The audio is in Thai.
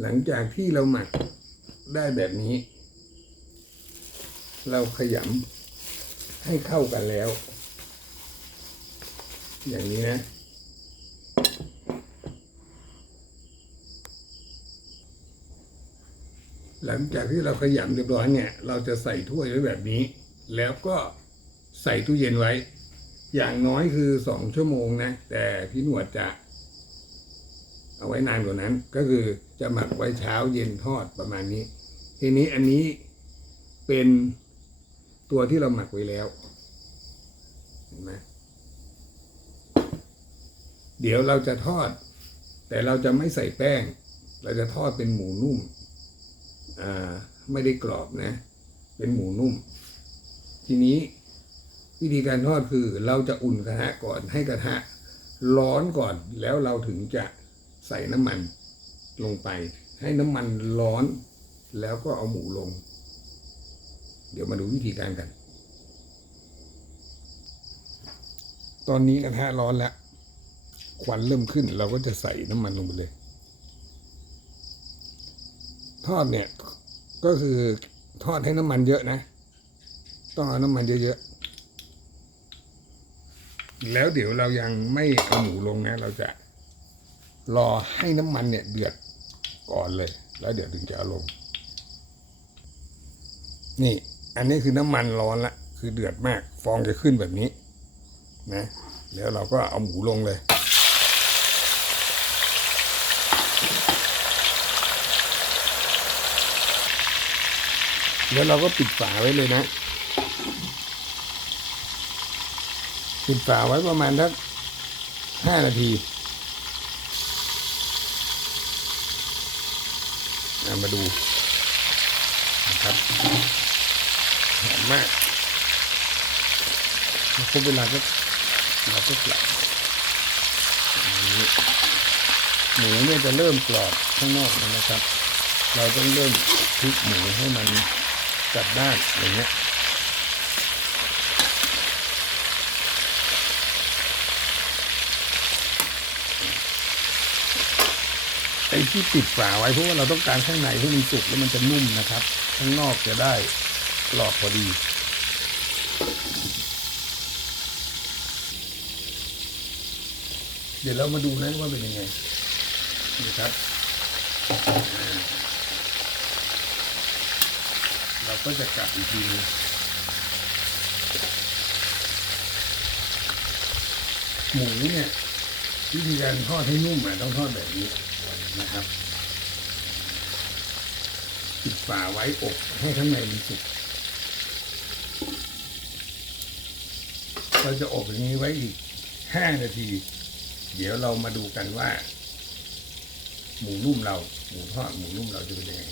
หลังจากที่เราหมักได้แบบนี้ เราขยำให้เข้ากันแล้ว อย่างนี้นะหลังจากที่เราขยำเรียบร้อยเนี่ย เราจะใส่ถ้วยไว้แบบนี้ แล้วก็ใส่ตู้เย็นไว้ อย่างน้อยคือสองชั่วโมงนะ แต่พี่หนวดจะ เอาไว้นานกว่านั้น ก็คือจะหมักไว้เช้าเย็นทอดประมาณนี้ ทีนี้อันนี้เป็นตัวที่เราหมักไว้แล้วเห็นไหมเดี๋ยวเราจะทอด แต่เราจะไม่ใส่แป้ง เราจะทอดเป็นหมูนุ่มอ่าไม่ได้กรอบนะ เป็นหมูนุ่ม ทีนี้วิธีการทอดคือเราจะอุ่นกระทะก่อนให้กระทะร้อนก่อนแล้วเราถึงจะ ใส่น้ำมันลงไป ให้น้ำมันร้อนแล้วก็เอาหมูลง เดี๋ยวมาดูวิธีการกัน ตอนนี้กระทะร้อนแล้ว ควันเริ่มขึ้น เราก็จะใส่น้ำมันลงไปเลย ทอดเนี่ย ก็คือทอดให้น้ำมันเยอะนะ ต้องเอาน้ำมันเยอะๆ แล้วเดี๋ยวเรายังไม่เอาหมูลงนะ เราจะ รอให้น้ำมันเนี่ยเดือดก่อนเลย แล้วเดี๋ยวถึงจะเอาลง นี่ อันนี้คือน้ำมันร้อนละ คือเดือดมาก ฟองจะขึ้นแบบนี้ นะ แล้วเราก็เอาหมูลงเลยแล้วเราก็ปิดฝาไว้เลยนะ ปิดฝาไว้ประมาณสักห้านาทีเอา มาดูนะครับหอมมากแล้วครบเวลาก็เราก็กลับหมูเนี่ยจะเริ่มกรอบข้างนอกนะครับ เราต้องเริ่มพลิกหมูให้มันกลับด้านอย่างเงี้ย ที่ปิดฝาไว้เพราะว่าเราต้องการข้างในให้มันสุกแล้วมันจะนุ่มนะครับ ข้างนอกจะได้กรอบพอดี เดี๋ยวเรามาดูนะว่าเป็นยังไงนี่ครับ เราก็จะกลับอีกทีนึงหมูเนี่ยวิธีการทอดให้นุ่มอะต้องทอดแบบนี้ นะครับปิดฝาไว้อบให้ข้างในมันสุกเราจะอบอย่างนี้ไว้อีกห้านาที เดี๋ยวเรามาดูกันว่า หมูนุ่มเรา หมูทอดหมูนุ่มเราจะเป็นยังไง